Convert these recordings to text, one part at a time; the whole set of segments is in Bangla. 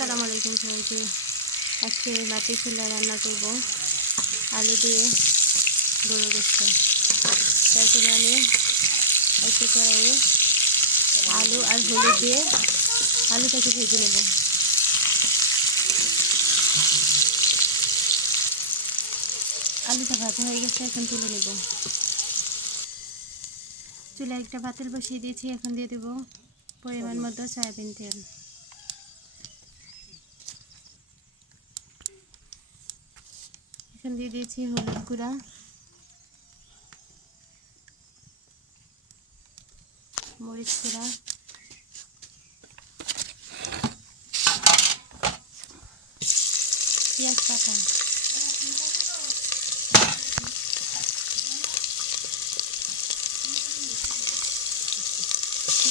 আসসালামু আলাইকুম সবাইকে। আজকে মাটি চুলা রান্না করব আলু দিয়ে গরু গোশত। তার জন্য আমি একটা কড়াইয়ে আলু আর হলুদ দিয়ে আলুটাকে ভেজে নেব। আলুটা ভাজা হয়ে গেছে, এখন তুলে নেব। চুলায় একটা পাতিল বসিয়ে দিয়েছি, এখন দিয়ে দেব পরিমাণ মতো সয়াবিন তেল। এখন দিয়ে দিয়েছি হলুদ গুঁড়া, মরিচ গুঁড়া, পেঁয়াজ কাটা,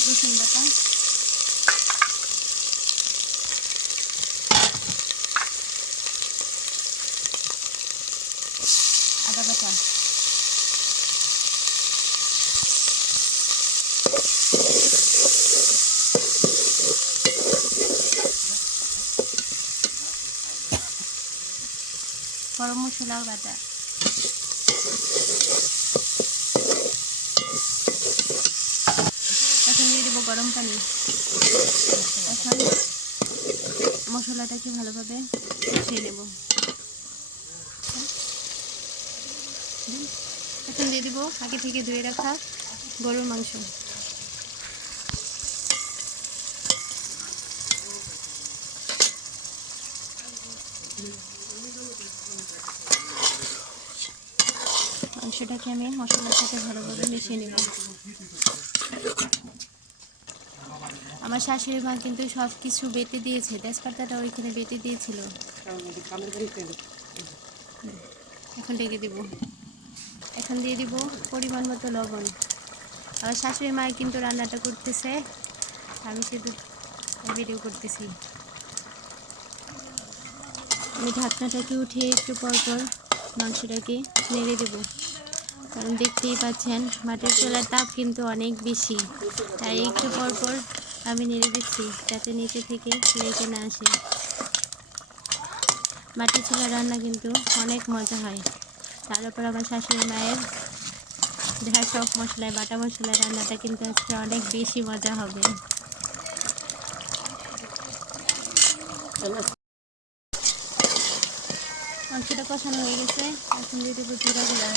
রসুন বাটা, আদা বাটা, গরম মশলা বাটা, এখন দিয়ে দেবো গরম পানি। এখন মশলাটাকে ভালোভাবে কষিয়ে নেব। এখন দিয়ে দেবো আগে থেকে ধুয়ে রাখা গরুর মাংস। মাংসটাকে আমি মশলার সাথে ভালোভাবে মিশিয়ে নেব। আমার শাশুড়ি মা কিন্তু সব কিছু বেটে দিয়েছে, তেজপাতাটা ওইখানে বেটে দিয়েছিল। এখন ঢেকে দেব। এখন দিয়ে দিব পরিমাণ মতো লবণ। আমার শাশুড়ি মা কিন্তু রান্নাটা করতেছে, আমি শুধু ভিডিও করতেছি। আমি ঢাকনাটাকে উঠিয়ে একটু পর পর মাংসটাকে নেড়ে দেব, কারণ দেখতেই পাচ্ছেন মাটির চুলার তাপ কিন্তু অনেক বেশি, তাই একটু পর পর আমি নেড়ে দিচ্ছি যাতে নিচে থেকে লেগে না আসে। মাটির চুলার রান্না কিন্তু অনেক মজা হয়। তার উপর আমার শাশুড়ি মায়ের দেওয়া সব মশলায় বাটা মশলার রান্নাটা কিন্তু আজকে অনেক বেশি মজা হবে। মাংসটা কষানো হয়ে গেছে, এখন দিয়ে দেবো জিরা গুঁড়া।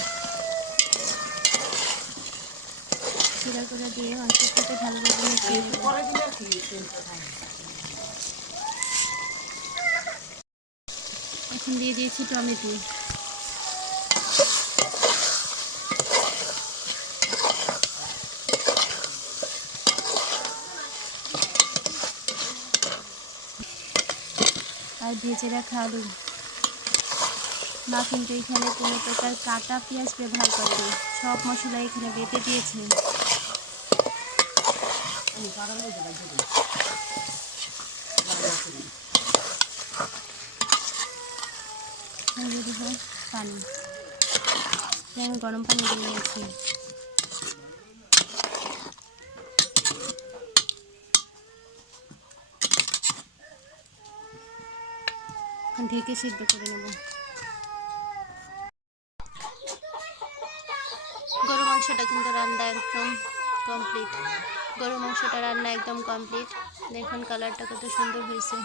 জিরা গুঁড়া দিয়ে মাংসের সাথে ভালোভাবে মিশিয়ে নেব। এখন দিয়ে দিয়েছি টমেটো। আর ভেজে রাখা আলু। মা কিন্তু এখানে কোনো প্রকার কাটা পেঁয়াজ ব্যবহার করেনি, সব মশলা এখানে বেটে দিয়েছে। দিয়ে দেবো পানি, আমি গরম পানি দিয়ে নিয়েছি। এখন ঢেকে সিদ্ধ করে নেব। গরু মাংসটা কিন্তু রান্না একদম কমপ্লিট। গরু মাংসটা রান্না একদম কমপ্লিট। দেখুন কালারটা কত সুন্দর হয়েছে।